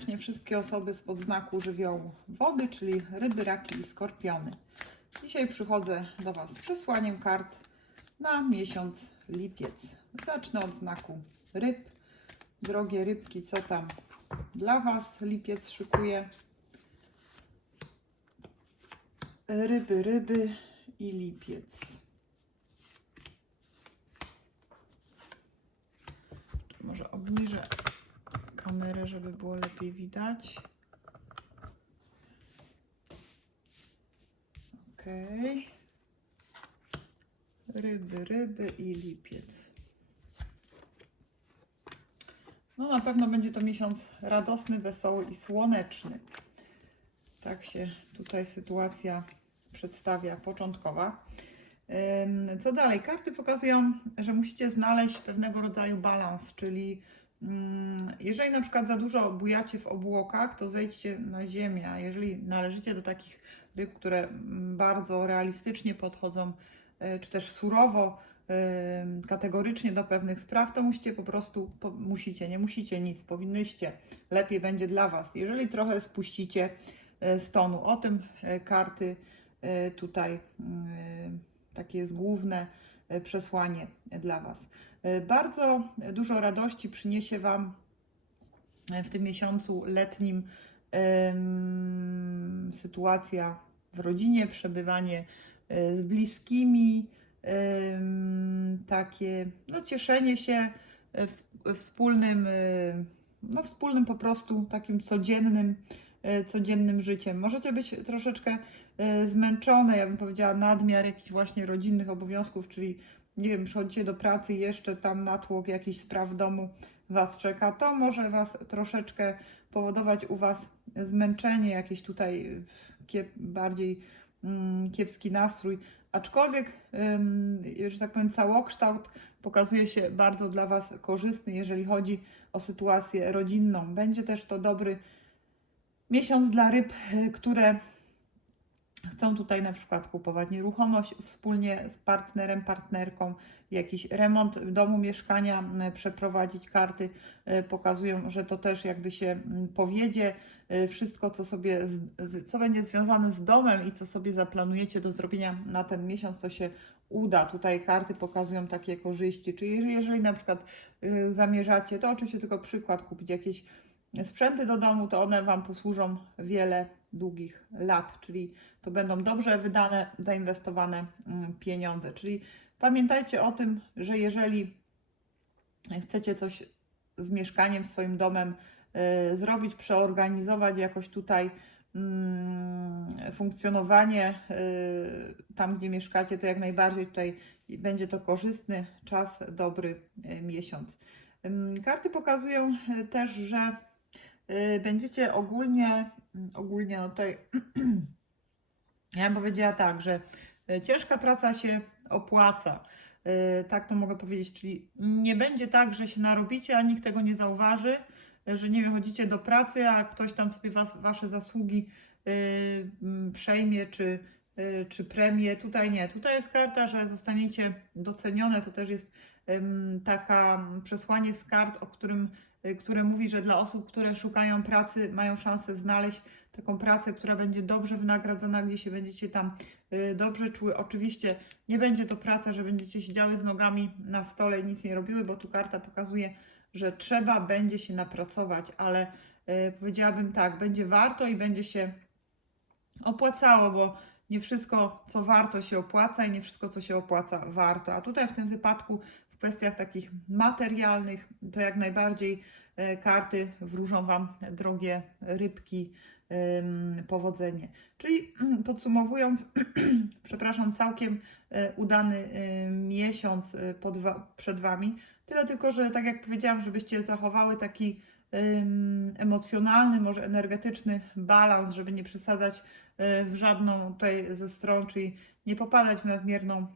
Serdecznie wszystkie osoby spod znaku żywiołu wody, czyli ryby, raki i skorpiony. Dzisiaj przychodzę do Was z przesłaniem kart na miesiąc lipiec. Zacznę od znaku ryb. Drogie rybki, co tam dla Was lipiec szykuje? Ryby, ryby i lipiec. Może obniżę kamerę, żeby było lepiej widać. Ok. Ryby, ryby i lipiec. No na pewno będzie to miesiąc radosny, wesoły i słoneczny. Tak się tutaj sytuacja przedstawia początkowa. Co dalej? Karty pokazują, że musicie znaleźć pewnego rodzaju balans, czyli jeżeli na przykład za dużo bujacie w obłokach, to zejdźcie na ziemię, jeżeli należycie do takich ryb, które mm, bardzo realistycznie podchodzą, e, czy też surowo, em, kategorycznie do pewnych spraw, to musicie po prostu, po, musicie, nie musicie nic, powinnyście, lepiej będzie dla Was. Jeżeli trochę spuścicie e, z tonu, o tym e, karty e, tutaj mm, takie jest główne e, przesłanie dla Was. E, Bardzo dużo radości przyniesie Wam e, w tym miesiącu letnim sytuacja w rodzinie, przebywanie e, z bliskimi, takie no, cieszenie się e, wspólnym, e, no, wspólnym po prostu takim codziennym, e, codziennym życiem. Możecie być troszeczkę e, zmęczone, ja bym powiedziała, nadmiar jakichś właśnie rodzinnych obowiązków, czyli nie wiem, przychodzicie do pracy jeszcze tam natłok jakichś spraw w domu Was czeka, to może Was troszeczkę powodować u Was zmęczenie, jakieś tutaj kiep, bardziej mm, kiepski nastrój. Aczkolwiek, że tak powiem, całokształt pokazuje się bardzo dla Was korzystny, jeżeli chodzi o sytuację rodzinną. Będzie też to dobry miesiąc dla ryb, y, które chcą tutaj na przykład kupować nieruchomość wspólnie z partnerem, partnerką, jakiś remont domu, mieszkania m, przeprowadzić. Karty y, pokazują, że to też jakby się mm, powiedzie. Y, Wszystko, co sobie, co będzie związane z domem i co sobie zaplanujecie do zrobienia na ten miesiąc, to się uda. Tutaj karty pokazują takie korzyści. Czyli jeżeli, na przykład y, zamierzacie, to oczywiście tylko przykład, kupić jakieś sprzęty do domu, to one Wam posłużą wiele długich lat, czyli to będą dobrze wydane, zainwestowane mm, pieniądze. Czyli pamiętajcie o tym, że jeżeli chcecie coś z mieszkaniem, swoim domem y, zrobić, przeorganizować jakoś tutaj mm, funkcjonowanie y, tam, gdzie mieszkacie, to jak najbardziej tutaj będzie to korzystny czas, dobry y, miesiąc. Karty pokazują też, że będziecie ogólnie, ogólnie no tutaj, ja bym powiedziała tak, że y, ciężka praca się opłaca. Y, Tak to mogę powiedzieć, czyli nie będzie tak, że się narobicie, a nikt tego nie zauważy, y, że nie wiem, chodzicie do pracy, a ktoś tam sobie was, wasze zasługi y, przejmie, czy, y, czy premię. Tutaj nie. Tutaj jest karta, że zostaniecie docenione. To też jest taka mm, przesłanie z kart, o którym, y, które mówi, że dla osób, które szukają pracy, mają szansę znaleźć taką pracę, która będzie dobrze wynagradzana, gdzie się będziecie tam y, dobrze czuły. Oczywiście nie będzie to praca, że będziecie siedziały z nogami na stole i nic nie robiły, bo tu karta pokazuje, że trzeba będzie się napracować, ale y, powiedziałabym tak, będzie warto i będzie się opłacało, bo nie wszystko, co warto, się opłaca i nie wszystko, co się opłaca, warto. A tutaj w tym wypadku, kwestiach takich materialnych, to jak najbardziej e, karty wróżą Wam, drogie rybki, powodzenie. Czyli mm, podsumowując, przepraszam, całkiem e, udany e, miesiąc przed Wami. Tyle tylko, że tak jak powiedziałam, żebyście zachowały taki emocjonalny, może energetyczny balans, żeby nie przesadzać w żadną tutaj ze stron, czyli nie popadać w nadmierną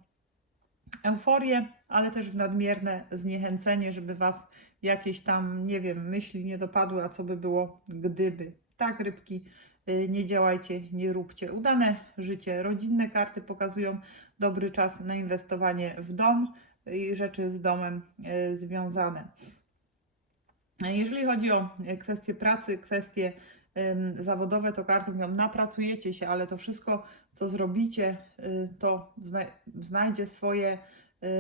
euforię, ale też w nadmierne zniechęcenie, żeby Was jakieś tam, nie wiem, myśli nie dopadły, a co by było gdyby. Tak, rybki, y, nie działajcie, nie róbcie. Udane życie. Rodzinne karty pokazują dobry czas na inwestowanie w dom i rzeczy z domem y, związane. Jeżeli chodzi o e, kwestie pracy, kwestie zawodowe, to karty mówią, napracujecie się, ale to wszystko, co zrobicie, y, to zna- znajdzie swoje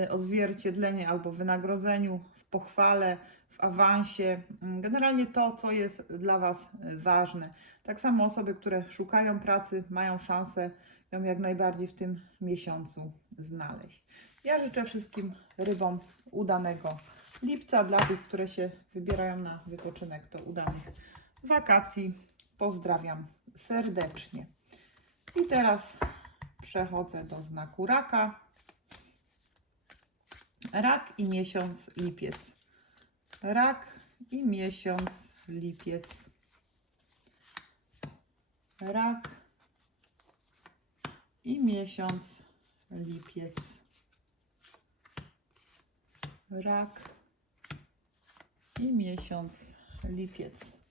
y, odzwierciedlenie albo w wynagrodzeniu, w pochwale, w awansie. Generalnie to, co jest dla Was y, ważne. Tak samo osoby, które szukają pracy, mają szansę ją jak najbardziej w tym miesiącu znaleźć. Ja życzę wszystkim rybom udanego lipca. Dla tych, które się wybierają na wypoczynek, to udanych wakacji. Pozdrawiam serdecznie. I teraz przechodzę do znaku raka. Rak i miesiąc lipiec. Rak i miesiąc lipiec. Rak i miesiąc lipiec. Rak i miesiąc lipiec.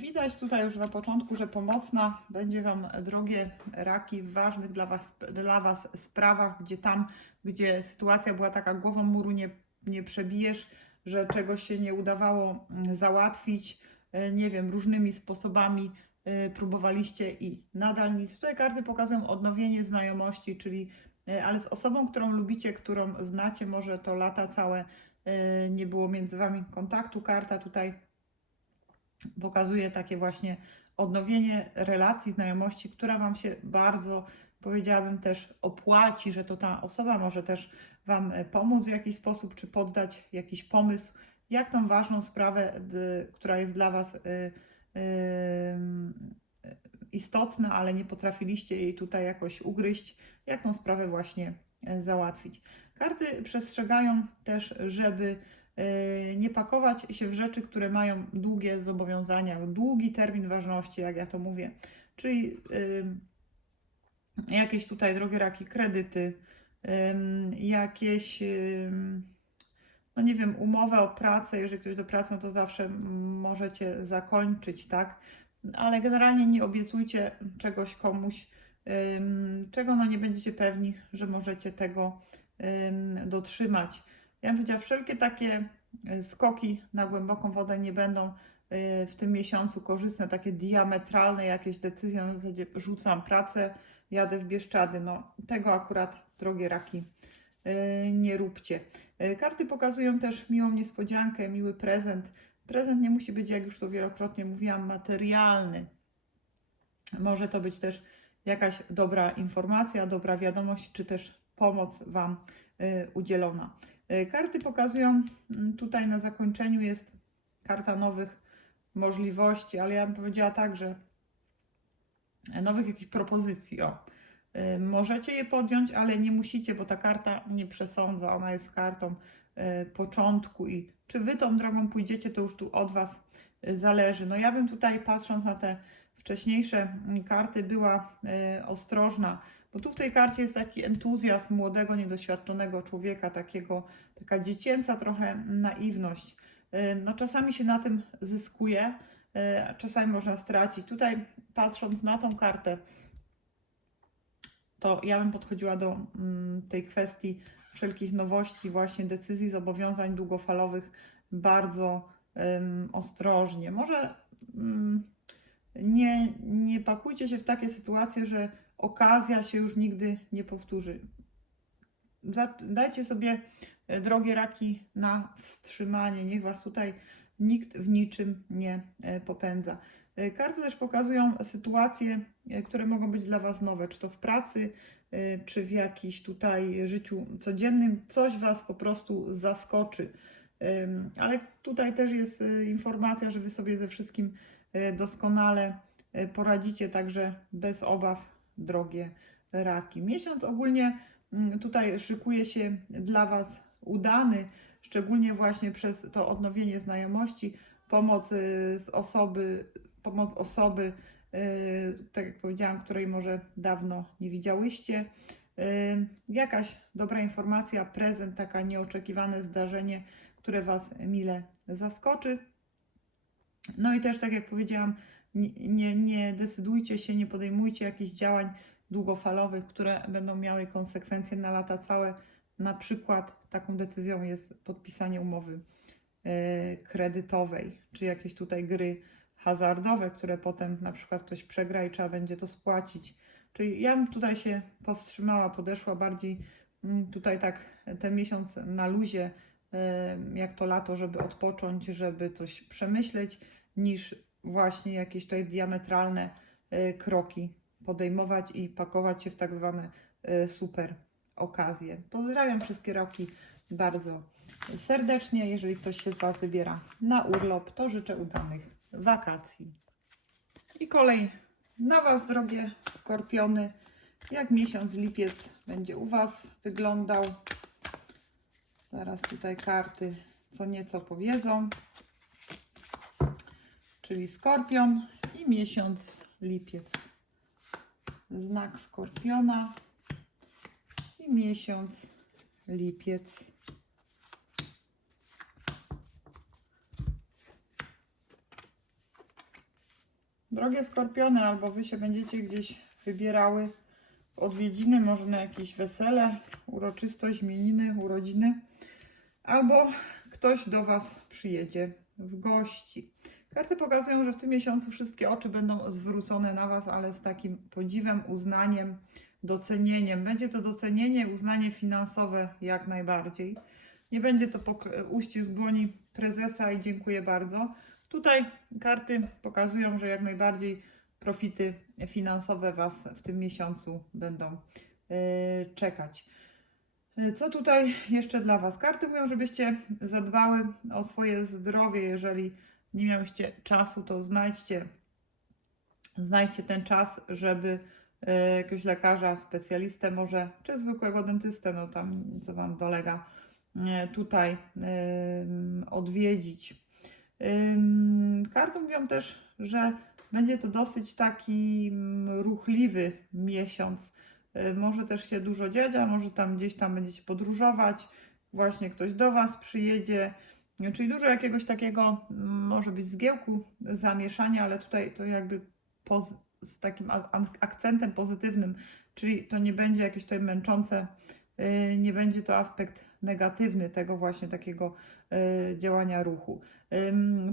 Widać tutaj już na początku, że pomocna będzie Wam, drogie raki, w ważnych dla Was, dla was sprawach, gdzie tam, gdzie sytuacja była taka głową muru nie, nie przebijesz, że czegoś się nie udawało mm, załatwić, e, nie wiem, różnymi sposobami e, próbowaliście i nadal nic. Tutaj karty pokazują odnowienie znajomości, czyli e, ale z osobą, którą lubicie, którą znacie, może to lata całe e, nie było między Wami kontaktu. Karta tutaj pokazuje takie właśnie odnowienie relacji, znajomości, która Wam się bardzo, powiedziałabym, też opłaci, że to ta osoba może też Wam e, pomóc w jakiś sposób, czy poddać jakiś pomysł, jak tą ważną sprawę, która jest dla Was y, istotna, ale nie potrafiliście jej tutaj jakoś ugryźć, jak tą sprawę właśnie e, załatwić. Karty przestrzegają też, żeby e, nie pakować się w rzeczy, które mają długie zobowiązania, długi termin ważności, jak ja to mówię. Czyli ym, jakieś tutaj, drogie raki, kredyty, ym, jakieś, no nie wiem, umowę o pracę. Jeżeli ktoś do pracy, no to zawsze możecie zakończyć, tak? Ale generalnie nie obiecujcie czegoś komuś, czego no nie będziecie pewni, że możecie tego ym, dotrzymać. Ja bym powiedziała, wszelkie takie y, skoki na głęboką wodę nie będą y, w tym miesiącu korzystne, takie diametralne jakieś decyzje na zasadzie rzucam pracę, jadę w Bieszczady. No tego akurat, drogie raki, y, nie róbcie. Karty pokazują też miłą niespodziankę, miły prezent. Prezent nie musi być, jak już to wielokrotnie mówiłam, materialny. Może to być też jakaś dobra informacja, dobra wiadomość, czy też pomoc Wam udzielona. Y, Karty pokazują, mm, tutaj na zakończeniu jest karta nowych możliwości, ale ja bym powiedziała tak, że nowych jakichś propozycji. O. Y, Możecie je podjąć, ale nie musicie, bo ta karta nie przesądza, ona jest kartą y, początku i czy Wy tą drogą pójdziecie, to już tu od Was y, zależy. No ja bym tutaj patrząc na te wcześniejsze mm, karty była ostrożna, bo tu w tej karcie jest taki entuzjazm młodego, niedoświadczonego człowieka, takiego, taka dziecięca trochę naiwność. No czasami się na tym zyskuje, a czasami można stracić. Tutaj patrząc na tą kartę, to ja bym podchodziła do mm, tej kwestii wszelkich nowości, właśnie decyzji, zobowiązań długofalowych bardzo ym, ostrożnie. Może ym, nie, nie pakujcie się w takie sytuacje, że okazja się już nigdy nie powtórzy. Dajcie sobie, e, drogie raki, na wstrzymanie. Niech Was tutaj nikt w niczym nie e, popędza. E, Karty też pokazują sytuacje, które mogą być dla Was nowe, czy to w pracy, czy w jakimś tutaj życiu codziennym. Coś Was po prostu zaskoczy. Ale tutaj też jest informacja, że Wy sobie ze wszystkim doskonale poradzicie, także bez obaw, drogie raki. Miesiąc ogólnie mm, tutaj szykuje się dla Was udany, szczególnie właśnie przez to odnowienie znajomości, pomoc z osoby, pomoc osoby, y, tak jak powiedziałam, której może dawno nie widziałyście. Y, Jakaś dobra informacja, prezent, taka nieoczekiwane zdarzenie, które Was mile zaskoczy. No i też, tak jak powiedziałam, nie, nie, decydujcie się, nie podejmujcie jakichś działań długofalowych, które będą miały konsekwencje na lata całe, Na przykład taką decyzją jest podpisanie umowy e, kredytowej, czy jakieś tutaj gry hazardowe, które potem na przykład ktoś przegra i trzeba będzie to spłacić. Czyli ja bym tutaj się powstrzymała, podeszła bardziej mm, tutaj tak ten miesiąc na luzie, e, jak to lato, żeby odpocząć, żeby coś przemyśleć, niż właśnie jakieś tutaj diametralne e, kroki podejmować i pakować się w tak zwane e, super okazje. Pozdrawiam wszystkie roki bardzo serdecznie. Jeżeli ktoś się z Was wybiera na urlop, to życzę udanych wakacji. I kolej na Was, drogie skorpiony. Jak miesiąc lipiec będzie u Was wyglądał. Zaraz tutaj karty co nieco powiedzą. Czyli skorpion i miesiąc lipiec. Znak skorpiona i miesiąc lipiec. Drogie skorpiony, albo wy się będziecie gdzieś wybierały w odwiedziny, może na jakieś wesele, uroczystość, imieniny, urodziny, albo ktoś do Was przyjedzie w gości. Karty pokazują, że w tym miesiącu wszystkie oczy będą zwrócone na Was, ale z takim podziwem, uznaniem, docenieniem. Będzie to docenienie, uznanie finansowe jak najbardziej. Nie będzie to uścisk dłoni prezesa i dziękuję bardzo. Tutaj karty pokazują, że jak najbardziej profity finansowe Was w tym miesiącu będą e, czekać. E, Co tutaj jeszcze dla Was? Karty mówią, żebyście zadbały o swoje zdrowie. Jeżeli nie miałyście czasu, to znajdźcie, znajdźcie ten czas, żeby e, jakiegoś lekarza, specjalistę może, czy zwykłego dentystę, no tam co Wam dolega, e, tutaj odwiedzić. Karty mówią też, że będzie to dosyć taki ruchliwy miesiąc. Y, Może też się dużo dziać, a może tam gdzieś tam będziecie podróżować, właśnie ktoś do Was przyjedzie, czyli dużo jakiegoś takiego, mm, może być zgiełku, zamieszania, ale tutaj to jakby poz, z takim akcentem pozytywnym, czyli to nie będzie jakieś tutaj męczące, y, nie będzie to aspekt negatywny tego właśnie takiego y, działania ruchu.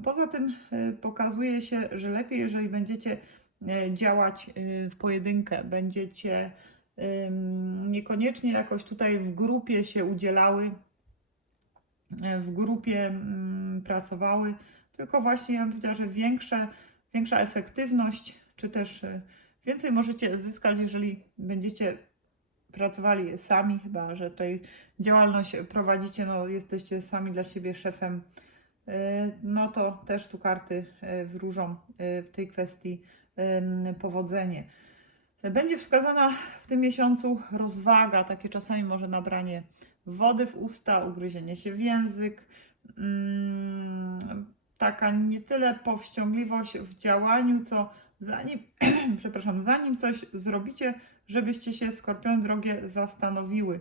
Poza tym y, pokazuje się, że lepiej, jeżeli będziecie działać w pojedynkę, będziecie niekoniecznie jakoś tutaj w grupie się udzielały, w grupie mm, pracowały, tylko właśnie ja bym powiedziała, że większe, większa efektywność, czy też y, więcej możecie zyskać, jeżeli będziecie pracowali sami, chyba że tutaj działalność prowadzicie, no jesteście sami dla siebie szefem y, no to też tu karty wróżą w tej kwestii powodzenie. Będzie wskazana w tym miesiącu rozwaga, takie czasami może nabranie wody w usta, ugryzienie się w język, mm, taka nie tyle powściągliwość w działaniu, co zanim, przepraszam, zanim coś zrobicie, żebyście się skorpiony drogie zastanowiły.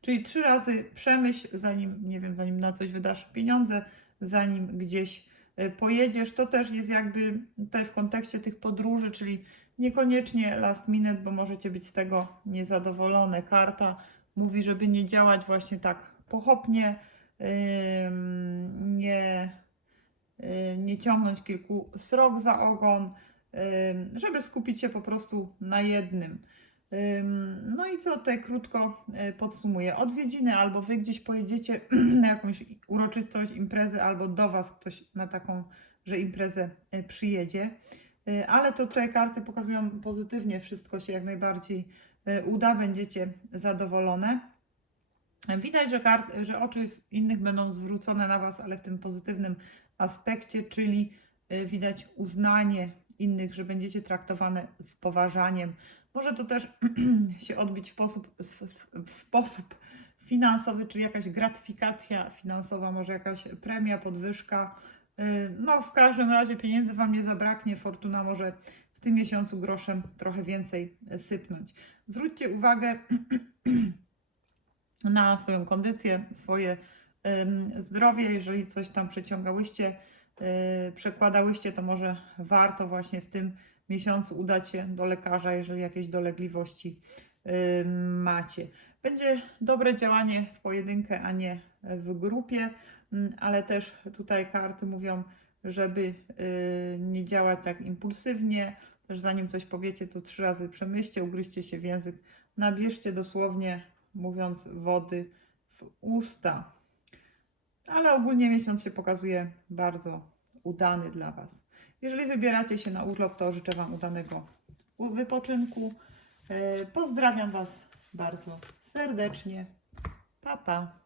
Czyli trzy razy przemyśl, zanim, nie wiem, zanim na coś wydasz pieniądze, zanim gdzieś pojedziesz. To też jest jakby tutaj w kontekście tych podróży, czyli niekoniecznie last minute, bo możecie być z tego niezadowolone. Karta mówi, żeby nie działać właśnie tak pochopnie, nie, y, nie ciągnąć kilku srok za ogon, żeby skupić się po prostu na jednym. No i co tutaj krótko y, podsumuję. Odwiedziny albo wy gdzieś pojedziecie na jakąś uroczystość, imprezę, albo do was ktoś na taką, że imprezę y, przyjedzie. Y, Ale to tutaj karty pokazują pozytywnie, wszystko się jak najbardziej uda, będziecie zadowolone. Widać, że, kart, że oczy innych będą zwrócone na Was, ale w tym pozytywnym aspekcie, czyli widać uznanie innych, że będziecie traktowane z poważaniem. Może to też się odbić w sposób, w sposób finansowy, czyli jakaś gratyfikacja finansowa, może jakaś premia, podwyżka. Y, No, w każdym razie pieniędzy Wam nie zabraknie, fortuna może w tym miesiącu groszem trochę więcej sypnąć. Zwróćcie uwagę na swoją kondycję, swoje zdrowie. Jeżeli coś tam przeciągałyście, yy, przekładałyście, to może warto właśnie w tym miesiącu udać się do lekarza, jeżeli jakieś dolegliwości y, macie. Będzie dobre działanie w pojedynkę, a nie w grupie, mm, ale też tutaj karty mówią, żeby y, nie działać tak impulsywnie, też zanim coś powiecie, to trzy razy przemyślcie, ugryźcie się w język, nabierzcie dosłownie, mówiąc, wody w usta. Ale ogólnie miesiąc się pokazuje bardzo udany dla Was. Jeżeli wybieracie się na urlop, to życzę Wam udanego wypoczynku. E, Pozdrawiam Was bardzo serdecznie. Pa, pa.